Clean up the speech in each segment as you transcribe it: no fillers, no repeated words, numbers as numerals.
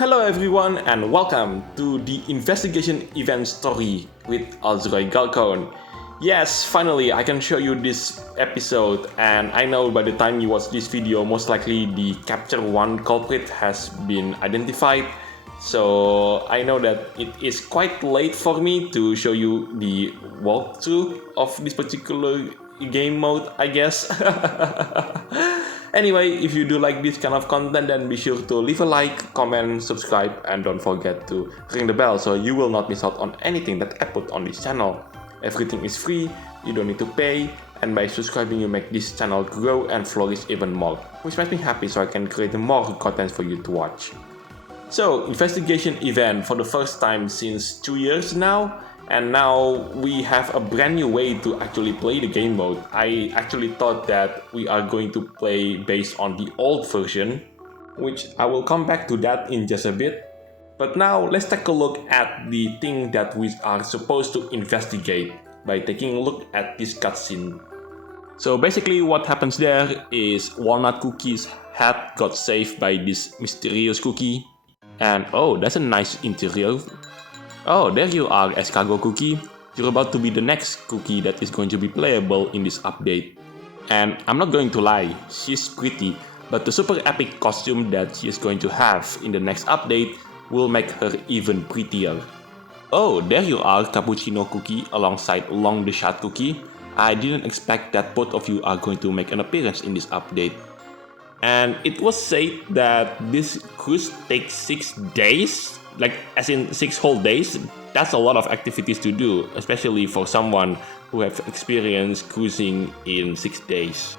Hello everyone and welcome to the investigation event story with Alzroy Galcon. Yes, finally I can show you this episode, and I know by the time you watch this video most likely the Capture 1 culprit has been identified. So I know that it is quite late for me to show you the walkthrough of this particular game mode, I guess. Anyway, if you do like this kind of content, then be sure to leave a like, comment, subscribe, and don't forget to ring the bell so you will not miss out on anything that I put on this channel. Everything is free, you don't need to pay, and by subscribing you make this channel grow and flourish even more, which makes me happy so I can create more content for you to watch. So, investigation event for the first time since 2 years now, and now we have a brand new way to actually play the game mode. I actually thought that we are going to play based on the old version, which I will come back to that in just a bit. But now let's take a look at the thing that we are supposed to investigate by taking a look at this cutscene. So basically what happens there is Walnut Cookie's head got saved by this mysterious cookie. And oh, that's a nice interior. Oh, there you are, Escargot Cookie. You're about to be the next cookie that is going to be playable in this update. And I'm not going to lie, she's pretty, but the super epic costume that she is going to have in the next update will make her even prettier. Oh, there you are, Cappuccino Cookie alongside Long the Shot Cookie. I didn't expect that both of you are going to make an appearance in this update. And it was said that this cruise takes 6 days, like as in 6 whole days. That's a lot of activities to do, especially for someone who have experienced cruising in 6 days.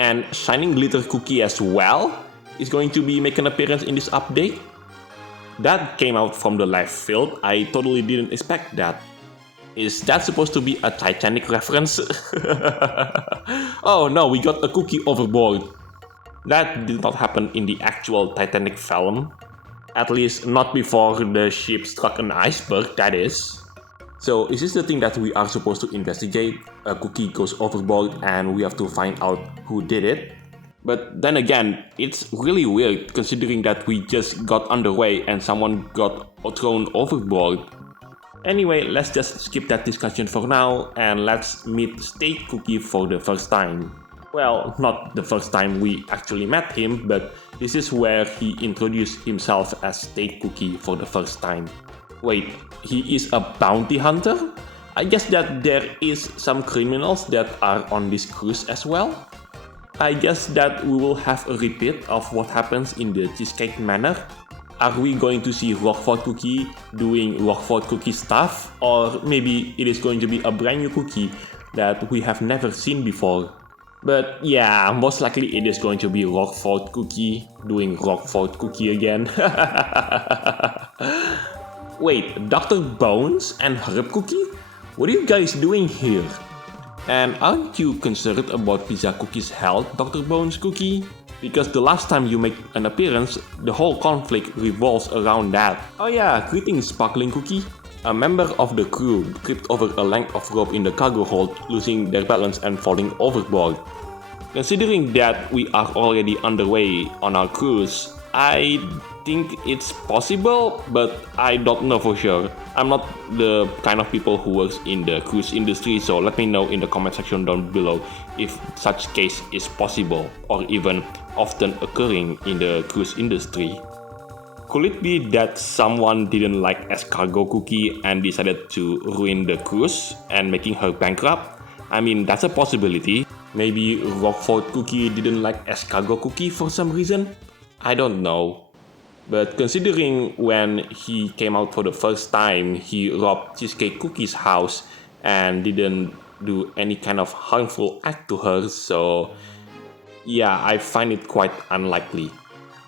And Shining Glitter Cookie as well is going to be making an appearance in this update. That came out from the left field. I totally didn't expect that. Is that supposed to be a Titanic reference? Oh no, we got a cookie overboard. That did not happen in the actual Titanic film. At least not before the ship struck an iceberg, that is. So is this the thing that we are supposed to investigate? A cookie goes overboard and we have to find out who did it? But then again, it's really weird considering that we just got underway and someone got thrown overboard. Anyway, let's just skip that discussion for now and let's meet State Cookie for the first time. Well, not the first time we actually met him, but this is where he introduced himself as State Cookie for the first time. Wait, he is a bounty hunter? I guess that there is some criminals that are on this cruise as well? I guess that we will have a repeat of what happens in the Cheesecake Manor. Are we going to see Roquefort Cookie doing Roquefort Cookie stuff? Or maybe it is going to be a brand new cookie that we have never seen before? But yeah, most likely it is going to be Roquefort Cookie doing Roquefort Cookie again. Wait, Dr. Bones and Herb Cookie? What are you guys doing here? And aren't you concerned about Pizza Cookie's health, Dr. Bones Cookie? Because the last time you make an appearance, the whole conflict revolves around that. Oh yeah, greetings Sparkling Cookie. A member of the crew tripped over a length of rope in the cargo hold, losing their balance and falling overboard. Considering that we are already underway on our cruise, I think it's possible, but I don't know for sure. I'm not the kind of people who works in the cruise industry, so let me know in the comment section down below if such case is possible or even often occurring in the cruise industry. Could it be that someone didn't like Escargot Cookie and decided to ruin the cruise and making her bankrupt? I mean, that's a possibility. Maybe Roquefort Cookie didn't like Escargot Cookie for some reason? I don't know. But considering when he came out for the first time, he robbed Cheesecake Cookie's house and didn't do any kind of harmful act to her, so yeah, I find it quite unlikely.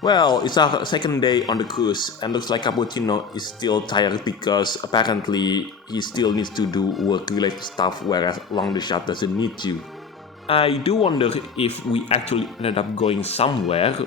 Well, it's our second day on the cruise and looks like Cappuccino is still tired because apparently he still needs to do work-related stuff, whereas Long the Shot doesn't need to. I do wonder if we actually ended up going somewhere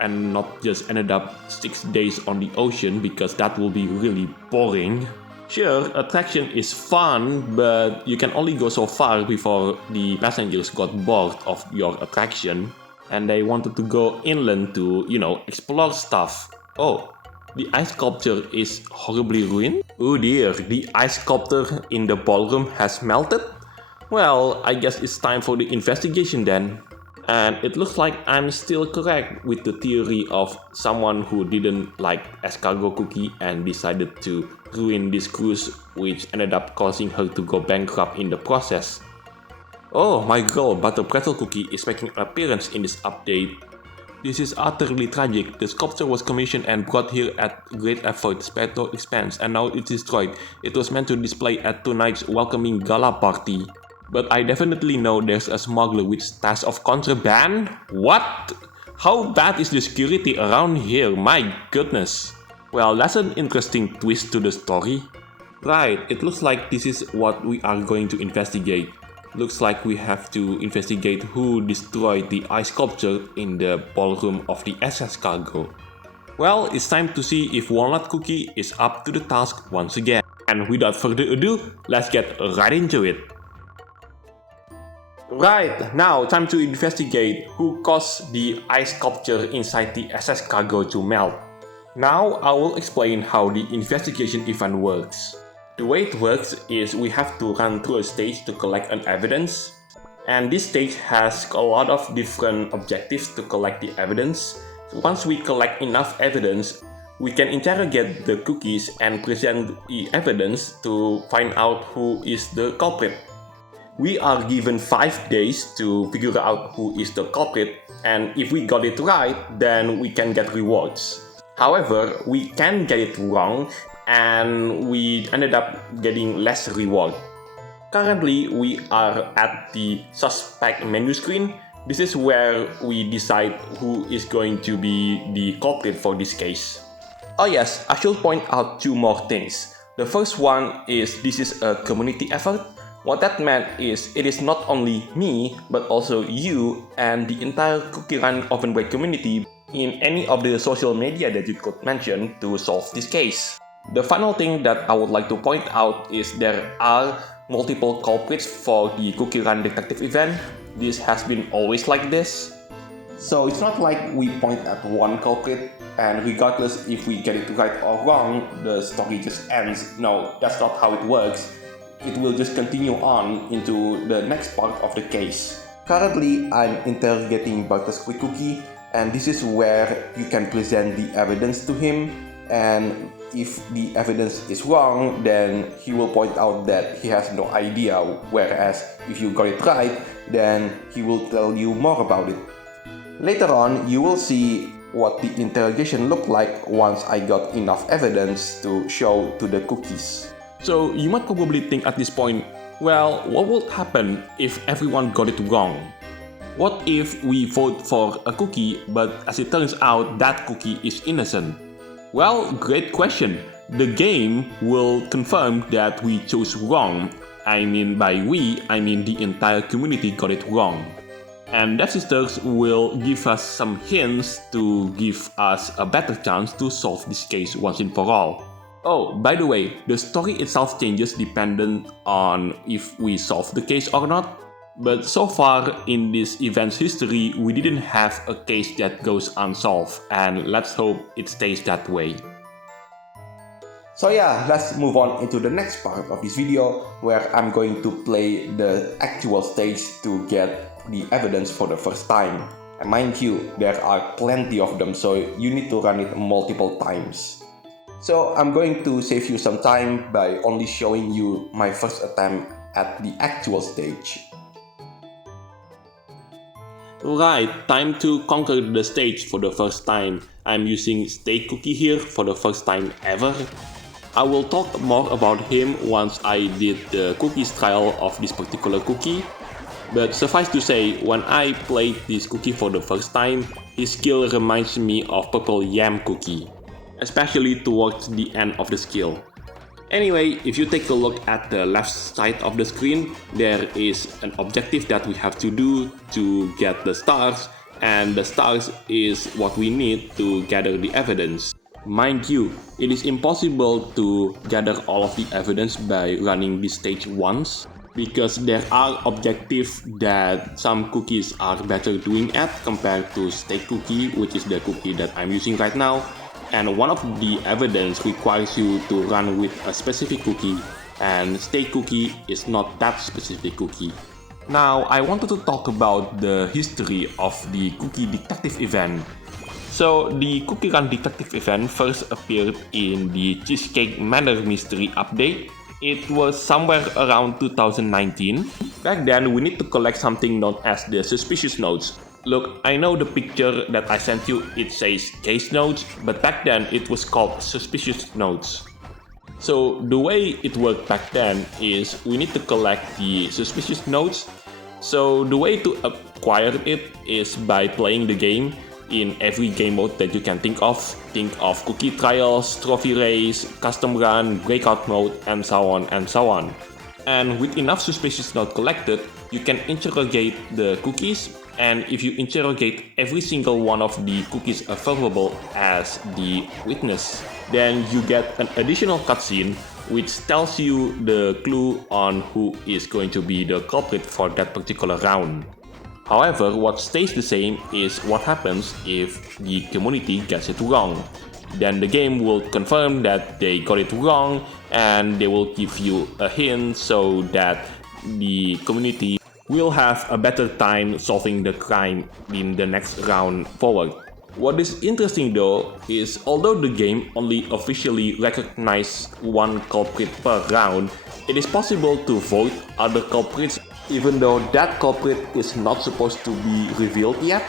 and not just ended up 6 days on the ocean, because that will be really boring. Sure, attraction is fun, but you can only go so far before the passengers got bored of your attraction and they wanted to go inland to, explore stuff. Oh, The ice sculpture is horribly ruined? Oh dear, the ice sculpture in the ballroom has melted? Well, I guess it's time for the investigation then. And it looks like I'm still correct with the theory of someone who didn't like escargot cookie and decided to ruin this cruise, which ended up causing her to go bankrupt in the process. Oh, my girl Butter Pretzel Cookie is making an appearance in this update. This is utterly tragic. The sculpture was commissioned and brought here at great effort, spared no expense, and now it's destroyed. It was meant to display at tonight's welcoming gala party. But I definitely know there's a smuggler with stash of contraband? What? How bad is the security around here? My goodness. Well, that's an interesting twist to the story. Right, it looks like this is what we are going to investigate. Looks like we have to investigate who destroyed the ice sculpture in the ballroom of the SS Cargo. Well, it's time to see if Walnut Cookie is up to the task once again. And without further ado, let's get right into it. Right, now time to investigate who caused the ice sculpture inside the SS Cargo to melt. Now I will explain how the investigation event works. The way it works is we have to run through a stage to collect an evidence, and this stage has a lot of different objectives to collect the evidence. Once we collect enough evidence, we can interrogate the cookies and present the evidence to find out who is the culprit. We are given 5 days to figure out who is the culprit, and if we got it right, then we can get rewards. However, we can get it wrong and we ended up getting less reward. Currently, we are at the suspect menu screen. This is where we decide who is going to be the culprit for this case. Oh yes, I should point out 2 more things. The first one is this is a community effort. What that meant is it is not only me, but also you and the entire CookieRunOvenBreak community in any of the social media that you could mention to solve this case. The final thing that I would like to point out is there are multiple culprits for the Cookierundetectiveevent. This has been always like this. So it's not like we point at one culprit and regardless if we get it right or wrong, the story just ends. No, that's not how it works. It will just continue on into the next part of the case. Currently, I'm interrogating Butterscotch Cookie, and this is where you can present the evidence to him, and if the evidence is wrong, then he will point out that he has no idea, whereas if you got it right, then he will tell you more about it. Later on, you will see what the interrogation looked like once I got enough evidence to show to the cookies. So you might probably think at this point, well, what would happen if everyone got it wrong? What if we vote for a cookie, but as it turns out, that cookie is innocent? Well, great question. The game will confirm that we chose wrong. I mean by we, I mean the entire community got it wrong. And Devsisters will give us some hints to give us a better chance to solve this case once and for all. Oh, by the way, the story itself changes dependent on if we solve the case or not. But so far in this event's history, we didn't have a case that goes unsolved, and let's hope it stays that way. So yeah, let's move on into the next part of this video, where I'm going to play the actual stage to get the evidence for the first time. And mind you, there are plenty of them, so you need to run it multiple times. So I'm going to save you some time by only showing you my first attempt at the actual stage. Right, time to conquer the stage for the first time. I'm using Steak Cookie here for the first time ever. I will talk more about him once I did the cookies trial of this particular cookie. But suffice to say, when I played this cookie for the first time, his skill reminds me of Purple Yam Cookie, especially towards the end of the skill. Anyway, if you take a look at the left side of the screen, there is an objective that we have to do to get the stars, and the stars is what we need to gather the evidence. Mind you, it is impossible to gather all of the evidence by running this stage once, because there are objectives that some cookies are better doing at compared to Steak Cookie, which is the cookie that I'm using right now. and one of the evidence requires you to run with a specific cookie, and state cookie is not that specific cookie. Now, I wanted to talk about the history of the Cookie Detective event. So, the CookieRun Detective event first appeared in the Cheesecake Manor Mystery update. It was somewhere around 2019. Back then, we need to collect something known as the suspicious notes. Look, I know the picture that I sent you, it says case notes, but back then it was called suspicious notes. So the way it worked back then is we need to collect the suspicious notes. So the way to acquire it is by playing the game in every game mode that you can think of. Think of cookie trials, trophy race, custom run, breakout mode, and so on and so on. And with enough suspicious notes collected, you can interrogate the cookies, and if you interrogate every single one of the cookies available as the witness, then you get an additional cutscene which tells you the clue on who is going to be the culprit for that particular round. However, what stays the same is what happens if the community gets it wrong. Then the game will confirm that they got it wrong, and they will give you a hint so that the community will have a better time solving the crime in the next round forward. What is interesting though is although the game only officially recognizes one culprit per round, it is possible to vote other culprits even though that culprit is not supposed to be revealed yet.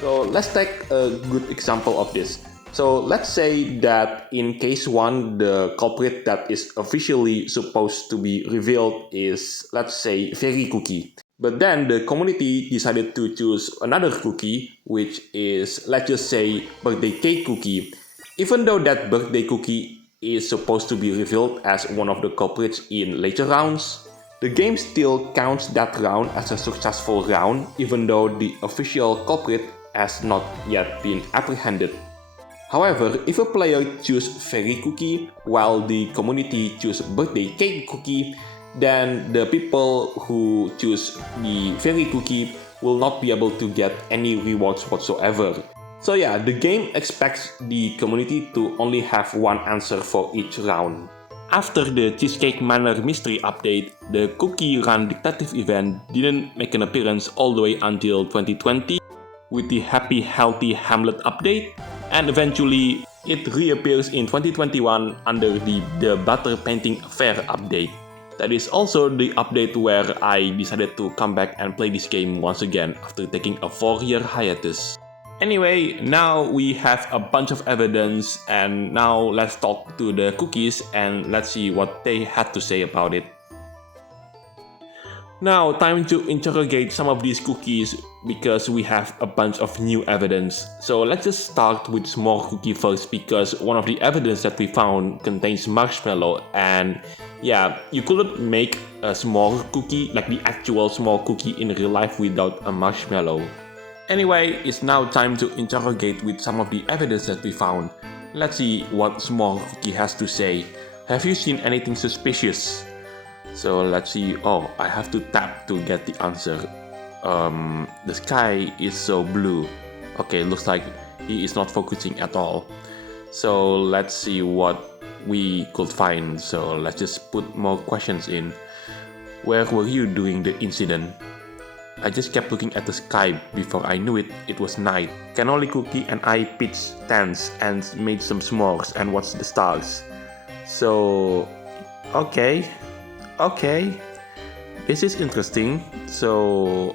So let's take a good example of this. So let's say that in case 1, the culprit that is officially supposed to be revealed is, let's say, Fairy Cookie. But then the community decided to choose another cookie, which is, let's just say, Birthday Cake Cookie. Even though that Birthday Cookie is supposed to be revealed as one of the culprits in later rounds, the game still counts that round as a successful round, even though the official culprit has not yet been apprehended. However, if a player chooses Fairy Cookie while the community chooses Birthday Cake Cookie, then the people who choose the Fairy Cookie will not be able to get any rewards whatsoever. So yeah, the game expects the community to only have one answer for each round. After the Cheesecake Manor Mystery update, the CookieRun Detective event didn't make an appearance all the way until 2020 with the Happy Healthy Hamlet update, and eventually it reappears in 2021 under the Butter Painting Affair update. That is also the update where I decided to come back and play this game once again after taking a 4-year hiatus. Anyway, now we have a bunch of evidence, and now let's talk to the cookies and let's see what they had to say about it. Now, time to interrogate some of these cookies because we have a bunch of new evidence. So let's just start with small cookie first because one of the evidence that we found contains marshmallow, and yeah, you couldn't make a small cookie, like the actual small cookie in real life without a marshmallow. Anyway, it's now time to interrogate with some of the evidence that we found. Let's see what small cookie has to say. Have you seen anything suspicious? So let's see. Oh, I have to tap to get the answer. The sky is so blue. Okay, looks like he is not focusing at all. So let's see what we could find. So let's just put more questions in. Where were you during the incident? I just kept looking at the sky. Before I knew it, it was night. Cannoli Cookie and I pitched tents and made some s'mores and watched the stars. So, okay, this is interesting. So,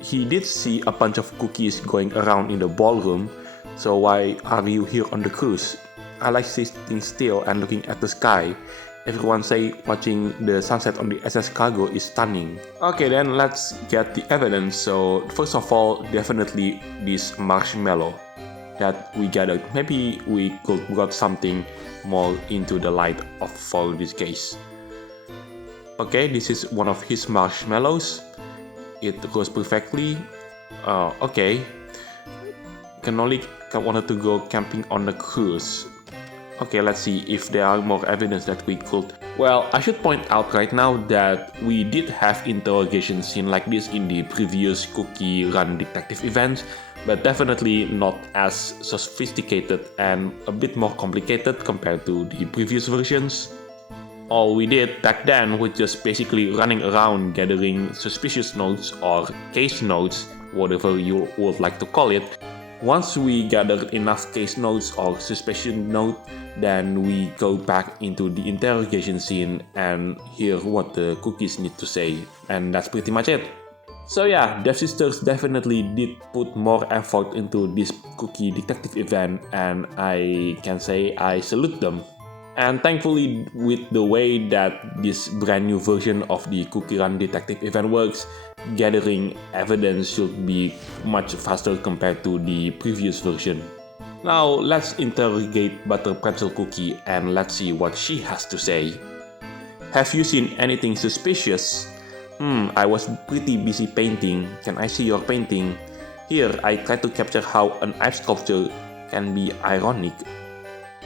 he did see a bunch of cookies going around in the ballroom. So why are you here on the cruise? I like sitting still and looking at the sky. Everyone say watching the sunset on the SS Cargo is stunning. Okay, then let's get the evidence. So first of all, definitely this marshmallow that we gathered. Maybe we could brought something more into the light for this case. Okay, this is one of his marshmallows. It goes perfectly. Okay. Cannoli wanted to go camping on the cruise. Okay, let's see if there are more evidence that we could Well, I should point out right now that we did have interrogation scene like this in the previous CookierunDetectiveevent, but definitely not as sophisticated and a bit more complicated compared to the previous versions. All we did back then was just basically running around gathering suspicious notes or case notes, whatever you would like to call it. Once we gathered enough case notes or suspicion note, then we go back into the interrogation scene and hear what the cookies need to say, and that's pretty much it. So yeah, Devsisters definitely did put more effort into this cookie detective event, and I can say I salute them. And thankfully, with the way that this brand new version of the CookierunDetectiveevent works, gathering evidence should be much faster compared to the previous version. Now let's interrogate Butter Pretzel Cookie and let's see what she has to say. Have you seen anything suspicious? I was pretty busy painting. Can I see your painting? Here, I tried to capture how an ice sculpture can be ironic.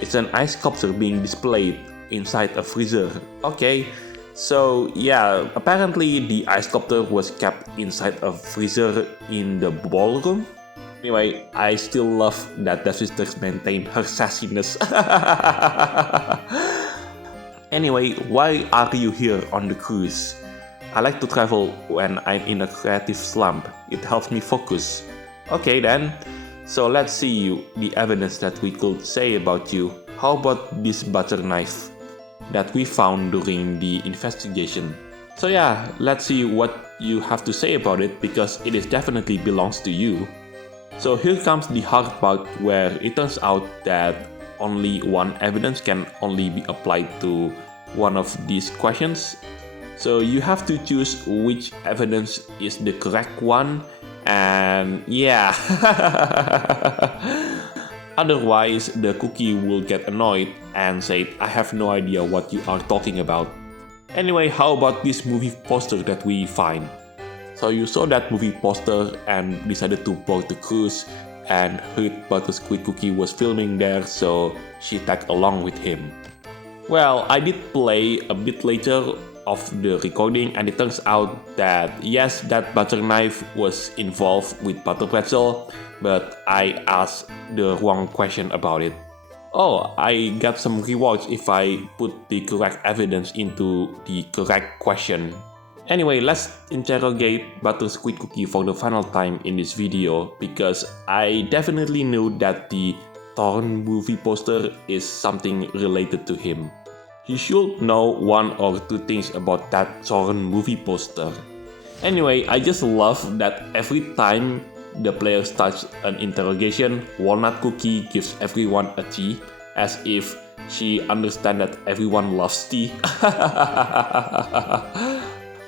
It's an ice sculpture being displayed inside a freezer. Okay, so yeah, apparently the ice sculpture was kept inside a freezer in the ballroom. Anyway, I still love that Devsisters maintained her sassiness. Anyway, why are you here on the cruise? I like to travel when I'm in a creative slump. It helps me focus. Okay then. So let's see the evidence that we could say about you. How about this butter knife that we found during the investigation? So yeah, let's see what you have to say about it because it is definitely belongs to you. So here comes the hard part where it turns out that only one evidence can only be applied to one of these questions. So you have to choose which evidence is the correct one. And yeah, otherwise the cookie will get annoyed and say, I have no idea what you are talking about. Anyway, how about this movie poster that we find? So you saw that movie poster and decided to board the cruise and heard Buttersquid Cookie was filming there, so she tagged along with him. Well, I did play a bit later of the recording and it turns out that yes, that butter knife was involved with Butter Pretzel, but I asked the wrong question about it. Oh, I got some rewards if I put the correct evidence into the correct question. Anyway, let's interrogate Buttersquid Cookie for the final time in this video because I definitely knew that the torn movie poster is something related to him. You should know one or two things about that torn movie poster. Anyway, I just love that every time the player starts an interrogation, Walnut Cookie gives everyone a tea, as if she understands that everyone loves tea.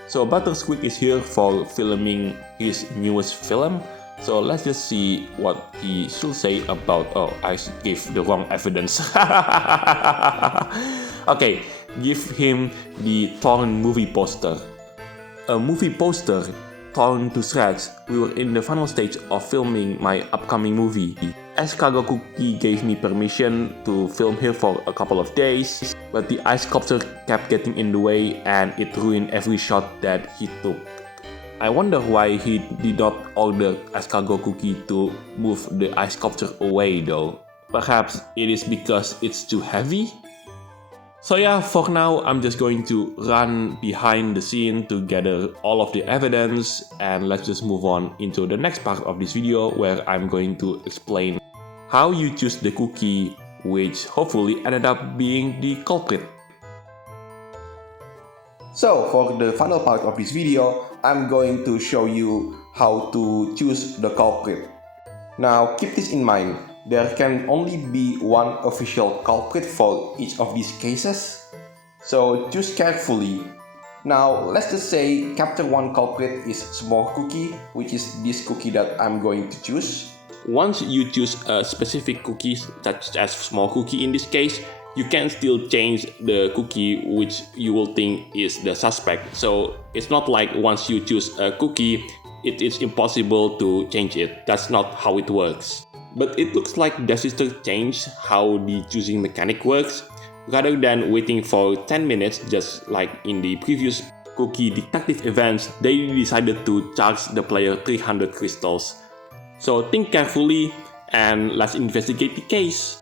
So Buttersquid is here for filming his newest film. So let's just see what he should say about... Oh, I gave the wrong evidence. Okay, give him the torn movie poster. A movie poster torn to shreds. We were in the final stage of filming my upcoming movie. Escargot Cookie gave me permission to film here for a couple of days, but the ice sculpture kept getting in the way and it ruined every shot that he took. I wonder why he did not order Escargot Cookie to move the ice sculpture away though. Perhaps it is because it's too heavy? So yeah, for now I'm just going to run behind the scene to gather all of the evidence and let's just move on into the next part of this video where I'm going to explain how you choose the cookie which hopefully ended up being the culprit. So for the final part of this video, I'm going to show you how to choose the culprit. Now keep this in mind. There can only be one official culprit for each of these cases, so choose carefully. Now let's just say Chapter 1 culprit is S'more Cookie, which is this cookie that I'm going to choose. Once you choose a specific cookie, such as S'more Cookie in this case, you can still change the cookie which you will think is the suspect. So it's not like once you choose a cookie, it is impossible to change it. That's not how it works. But it looks like Devsisters changed how the choosing mechanic works. Rather than waiting for 10 minutes, just like in the previous Cookie Detective events, they decided to charge the player 300 crystals. So think carefully and let's investigate the case.